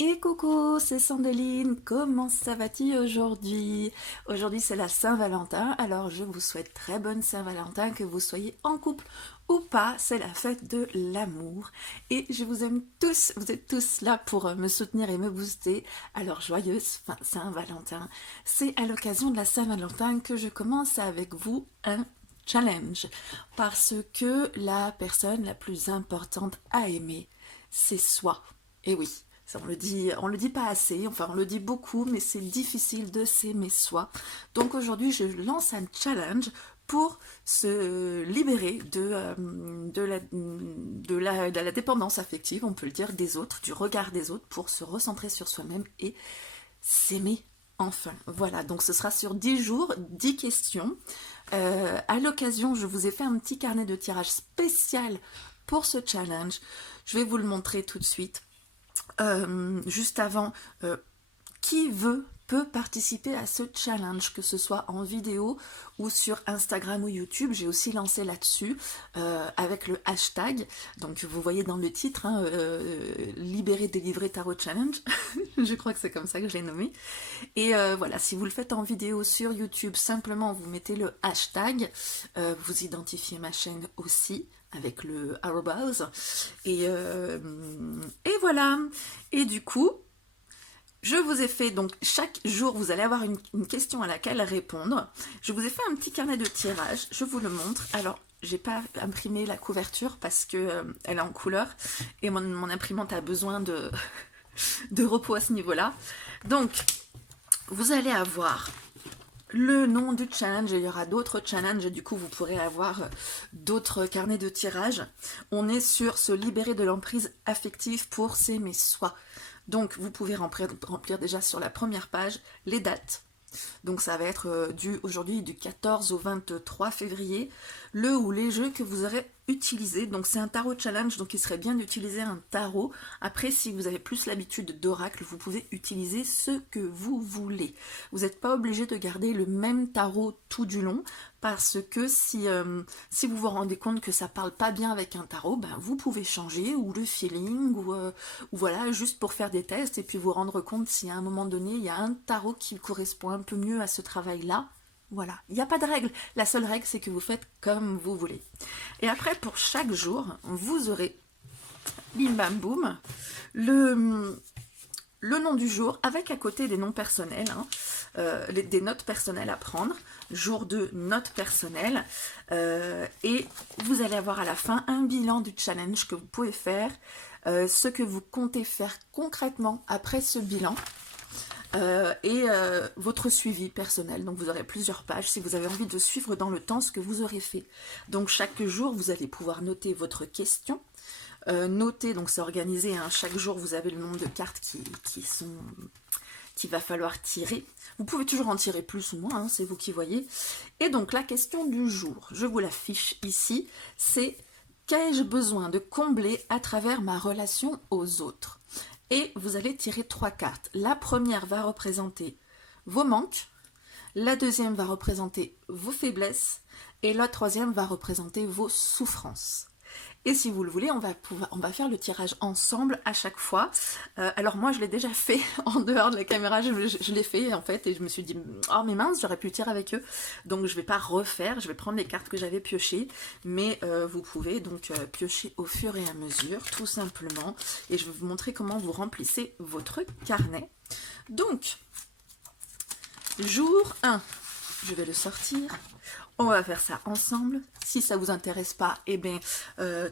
Et coucou, c'est Sandeline, comment ça va-t-il aujourd'hui? Aujourd'hui c'est la Saint-Valentin, alors je vous souhaite très bonne Saint-Valentin, que vous soyez en couple ou pas, c'est la fête de l'amour. Et je vous aime tous, vous êtes tous là pour me soutenir et me booster, alors joyeuse Saint-Valentin. C'est à l'occasion de la Saint-Valentin que je commence avec vous un challenge, parce que la personne la plus importante à aimer, c'est soi. Et oui. Ça, on le dit pas assez, enfin on le dit beaucoup, mais c'est difficile de s'aimer soi. Donc aujourd'hui, je lance un challenge pour se libérer de la dépendance affective, on peut le dire, des autres, du regard des autres, pour se recentrer sur soi-même et s'aimer enfin. Voilà, donc ce sera sur 10 jours, 10 questions. À l'occasion, je vous ai fait un petit carnet de tirage spécial pour ce challenge. Je vais vous le montrer tout de suite. Juste avant, qui peut participer à ce challenge, que ce soit en vidéo ou sur Instagram ou YouTube. J'ai aussi lancé là-dessus avec le hashtag, donc vous voyez dans le titre, hein, Libérer, délivrer tarot challenge, je crois que c'est comme ça que je l'ai nommé. Et voilà, si vous le faites en vidéo sur YouTube, simplement vous mettez le hashtag, vous identifiez ma chaîne aussi, avec le arrobase, et voilà. Et du coup, je vous ai fait, donc chaque jour vous allez avoir une question à laquelle répondre. Je vous ai fait un petit carnet de tirage, je vous le montre. Alors j'ai pas imprimé la couverture parce que elle est en couleur et mon imprimante a besoin de repos à ce niveau-là. Donc vous allez avoir le nom du challenge, il y aura d'autres challenges et du coup vous pourrez avoir d'autres carnets de tirage. On est sur se libérer de l'emprise affective pour s'aimer soi. Donc vous pouvez remplir déjà sur la première page les dates. Donc ça va être aujourd'hui du 14 au 23 février, le ou les jeux que vous aurez utilisés. Donc c'est un tarot challenge, donc il serait bien d'utiliser un tarot. Après, si vous avez plus l'habitude d'oracle, vous pouvez utiliser ce que vous voulez. Vous n'êtes pas obligé de garder le même tarot tout du long, parce que si vous vous rendez compte que ça parle pas bien avec un tarot, ben vous pouvez changer, ou le feeling, ou voilà, juste pour faire des tests, et puis vous rendre compte si à un moment donné, il y a un tarot qui correspond un peu mieux à ce travail-là. Voilà, il n'y a pas de règle. La seule règle, c'est que vous faites comme vous voulez. Et après, pour chaque jour, vous aurez, bim bam boum, le nom du jour, avec à côté des noms personnels, hein, des notes personnelles à prendre, jour de notes personnelles, et vous allez avoir à la fin un bilan du challenge que vous pouvez faire, ce que vous comptez faire concrètement après ce bilan, et votre suivi personnel. Donc vous aurez plusieurs pages si vous avez envie de suivre dans le temps ce que vous aurez fait. Donc chaque jour, vous allez pouvoir noter votre question. Noter, donc c'est organisé, hein, chaque jour vous avez le nombre de cartes qu'il va falloir tirer. Vous pouvez toujours en tirer plus ou moins, hein, c'est vous qui voyez. Et donc la question du jour, je vous l'affiche ici, c'est: qu'ai-je besoin de combler à travers ma relation aux autres? Et vous allez tirer 3 cartes. La première va représenter vos manques, la deuxième va représenter vos faiblesses, et la troisième va représenter vos souffrances. Et si vous le voulez, on va faire le tirage ensemble à chaque fois. Alors moi, je l'ai déjà fait en dehors de la caméra, je l'ai fait en fait, et je me suis dit, oh mais mince, j'aurais pu le tirer avec eux. Donc je ne vais pas refaire, je vais prendre les cartes que j'avais piochées, mais vous pouvez donc piocher au fur et à mesure, tout simplement. Et je vais vous montrer comment vous remplissez votre carnet. Donc, jour 1, je vais le sortir. On va faire ça ensemble. Si ça vous intéresse pas, eh bien,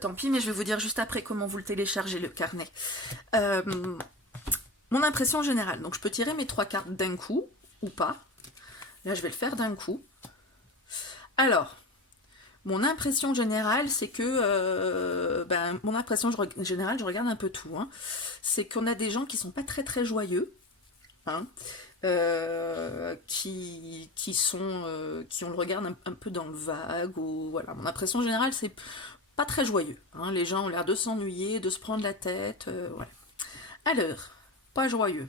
tant pis, mais je vais vous dire juste après comment vous le téléchargez, le carnet. Mon impression générale. Donc, je peux tirer mes 3 cartes d'un coup, ou pas. Là, je vais le faire d'un coup. Alors, mon impression générale, c'est que... mon impression générale, je regarde un peu tout. Hein, c'est qu'on a des gens qui sont pas très très joyeux. Hein, qui ont le regard un peu dans le vague, ou voilà. Mon impression générale, c'est pas très joyeux. Hein. Les gens ont l'air de s'ennuyer, de se prendre la tête. Voilà. Alors, pas joyeux.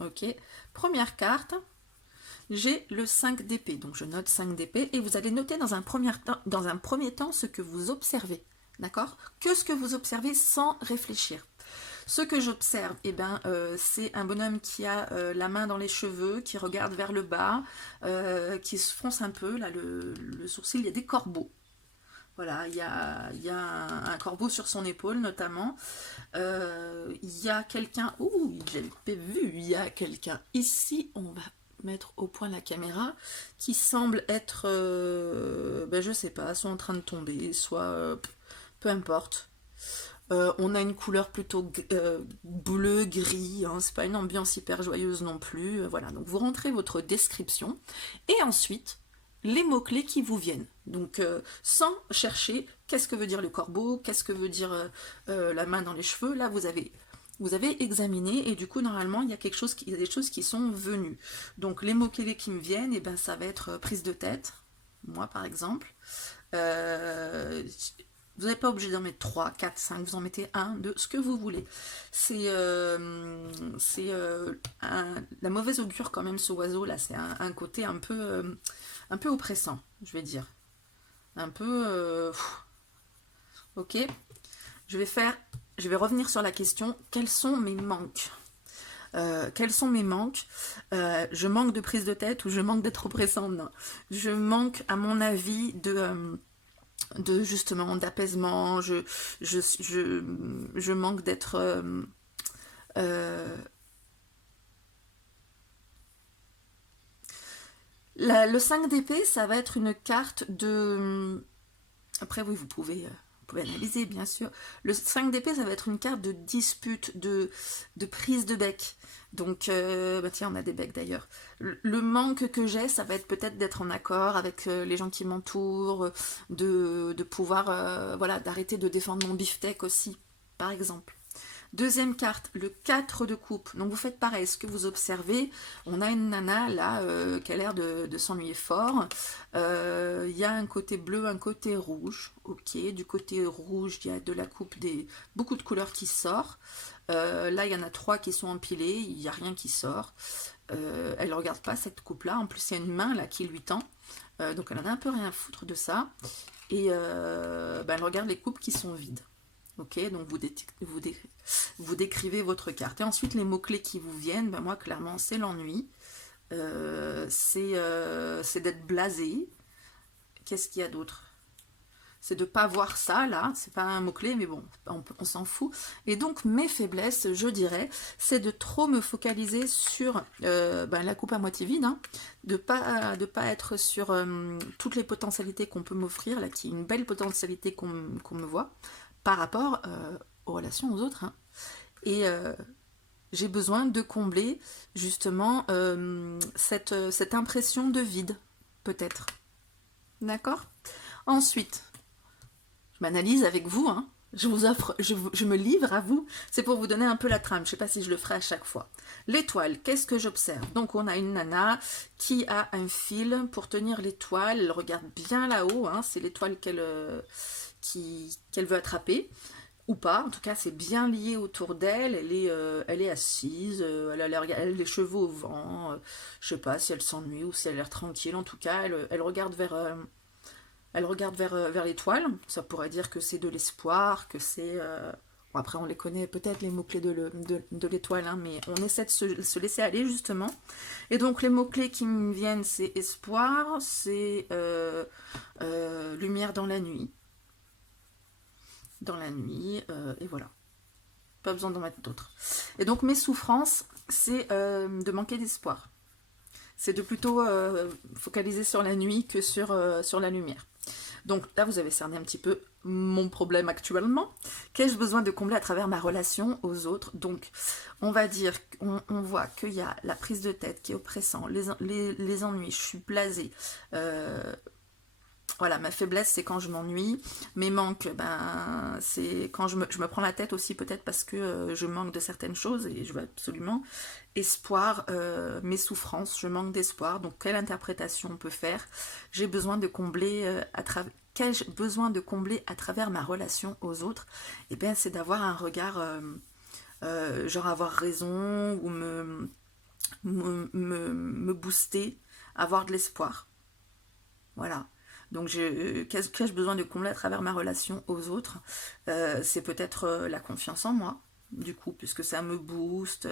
Ok. Première carte, j'ai le 5 d'épée. Donc je note 5 d'épée et vous allez noter dans un premier temps ce que vous observez. D'accord? Que ce que vous observez sans réfléchir. Ce que j'observe, eh ben, c'est un bonhomme qui a la main dans les cheveux, qui regarde vers le bas, qui se fronce un peu, là, le sourcil, il y a des corbeaux. Voilà, il y a un corbeau sur son épaule notamment. Il y a quelqu'un, ouh, j'avais vu, il y a quelqu'un ici, on va mettre au point la caméra, qui semble être, ben je sais pas, soit en train de tomber, soit peu importe. On a une couleur plutôt bleu, gris, hein, c'est pas une ambiance hyper joyeuse non plus. Voilà, donc vous rentrez votre description et ensuite les mots-clés qui vous viennent. Donc sans chercher qu'est-ce que veut dire le corbeau, qu'est-ce que veut dire la main dans les cheveux, là vous avez examiné et du coup normalement il y a il y a des choses qui sont venues. Donc les mots-clés qui me viennent, et ben, ça va être prise de tête, moi par exemple. Vous n'êtes pas obligé d'en mettre 3, 4, 5, vous en mettez 1, 2, ce que vous voulez. C'est la mauvaise augure quand même, ce oiseau là, c'est un côté un peu oppressant, je vais dire. Un peu... ok, je vais revenir sur la question, quels sont mes manques? Quels sont mes manques? Je manque de prise de tête ou je manque d'être oppressante? Non. Je manque, à mon avis, de justement d'apaisement, je manque d'être le 5 d'épée, ça va être une carte de... Après oui, vous pouvez analyser bien sûr. Le 5 d'épée, ça va être une carte de dispute, de prise de bec. Donc, bah tiens, on a des becs d'ailleurs. Le manque que j'ai, ça va être peut-être d'être en accord avec les gens qui m'entourent, de pouvoir, voilà, d'arrêter de défendre mon beefsteak aussi, par exemple. Deuxième carte, le 4 de coupe. Donc vous faites pareil, ce que vous observez, on a une nana là qui a l'air de s'ennuyer fort. Il y a un côté bleu, un côté rouge. Ok, du côté rouge, il y a de la coupe, beaucoup de couleurs qui sortent. Là, il y en a 3 qui sont empilées, il n'y a rien qui sort. Elle ne regarde pas cette coupe-là. En plus, il y a une main là qui lui tend. Donc elle en a un peu rien à foutre de ça. Et elle regarde les coupes qui sont vides. Ok, donc vous décrivez votre carte. Et ensuite, les mots-clés qui vous viennent, ben moi, clairement, c'est l'ennui. C'est d'être blasé. Qu'est-ce qu'il y a d'autre? C'est de ne pas voir ça, là. C'est pas un mot-clé, mais bon, on s'en fout. Et donc, mes faiblesses, je dirais, c'est de trop me focaliser sur la coupe à moitié vide, hein, de pas être sur toutes les potentialités qu'on peut m'offrir, là, qui est une belle potentialité qu'on me voit, par rapport aux relations aux autres. Hein. Et j'ai besoin de combler justement cette impression de vide, peut-être. D'accord? Ensuite, je m'analyse avec vous, hein. Je vous offre, je me livre à vous, c'est pour vous donner un peu la trame, je ne sais pas si je le ferai à chaque fois. L'étoile, qu'est-ce que j'observe? Donc on a une nana qui a un fil pour tenir l'étoile, elle regarde bien là-haut, hein, c'est l'étoile qu'elle veut attraper, ou pas, en tout cas c'est bien lié autour d'elle, elle est assise, elle a les cheveux au vent, je sais pas si elle s'ennuie ou si elle a l'air tranquille, en tout cas elle regarde vers l'étoile, ça pourrait dire que c'est de l'espoir, que c'est... Bon, après on les connaît peut-être les mots-clés de l'étoile, hein, mais on essaie de se laisser aller justement. Et donc les mots-clés qui me viennent, c'est espoir, c'est lumière dans la nuit. Et voilà. Pas besoin d'en mettre d'autres. Et donc mes souffrances, c'est de manquer d'espoir. C'est de plutôt focaliser sur la nuit que sur la lumière. Donc là, vous avez cerné un petit peu mon problème actuellement. Qu'ai-je besoin de combler à travers ma relation aux autres? Donc, on va dire, on voit qu'il y a la prise de tête qui est oppressant, les ennuis, je suis blasée. Voilà, ma faiblesse, c'est quand je m'ennuie. Mes manques, ben, c'est quand je me prends la tête aussi, peut-être parce que je manque de certaines choses, et je veux absolument. Espoir, mes souffrances, je manque d'espoir. Donc, quelle interprétation on peut faire? J'ai besoin de combler qu'ai-je besoin de combler à travers ma relation aux autres? Eh bien, c'est d'avoir un regard, genre avoir raison, ou me booster, avoir de l'espoir. Voilà. Donc, qu'ai-je besoin de combler à travers ma relation aux autres? C'est peut-être la confiance en moi. du coup, puisque ça me booste.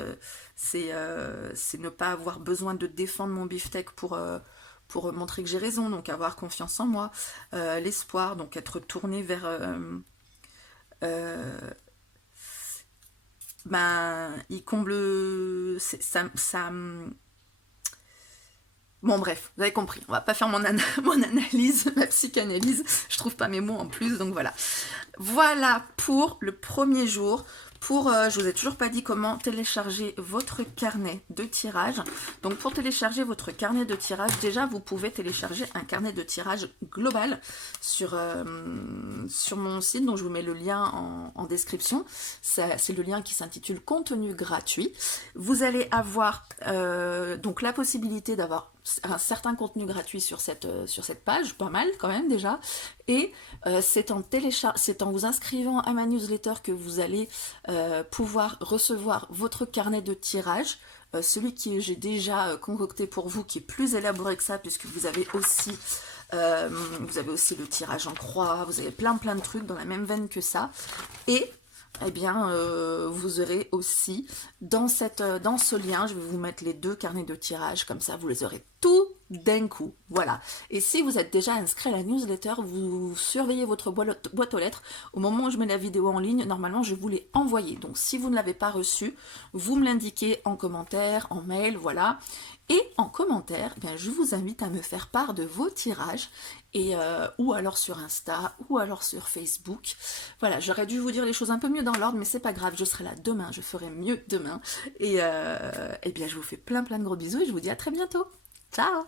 C'est ne pas avoir besoin de défendre mon beefsteak pour montrer que j'ai raison, donc avoir confiance en moi, l'espoir, donc être tourné vers... il comble... ça Bon bref, vous avez compris, on va pas faire mon analyse, ma psychanalyse, je trouve pas mes mots en plus, donc voilà. Voilà pour le premier jour. Je vous ai toujours pas dit comment télécharger votre carnet de tirage. Donc pour télécharger votre carnet de tirage, déjà vous pouvez télécharger un carnet de tirage global sur mon site, dont je vous mets le lien en description. C'est le lien qui s'intitule contenu gratuit. Vous allez avoir donc la possibilité d'avoir un certain contenu gratuit sur cette page, pas mal quand même déjà, et c'est en vous inscrivant à ma newsletter que vous allez pouvoir recevoir votre carnet de tirage, celui que j'ai déjà concocté pour vous, qui est plus élaboré que ça, puisque vous avez aussi le tirage en croix, vous avez plein de trucs dans la même veine que ça, et eh bien, vous aurez aussi dans ce lien, je vais vous mettre les 2 carnets de tirage, comme ça vous les aurez tout d'un coup, voilà. Et si vous êtes déjà inscrit à la newsletter, vous surveillez votre boîte aux lettres. Au moment où je mets la vidéo en ligne, normalement je vous l'ai envoyée. Donc si vous ne l'avez pas reçu, vous me l'indiquez en commentaire, en mail, voilà. Et en commentaire, eh bien, je vous invite à me faire part de vos tirages, et ou alors sur Insta, ou alors sur Facebook. Voilà, j'aurais dû vous dire les choses un peu mieux dans l'ordre, mais c'est pas grave, je serai là demain, je ferai mieux demain. Et bien, je vous fais plein de gros bisous et je vous dis à très bientôt. Ciao!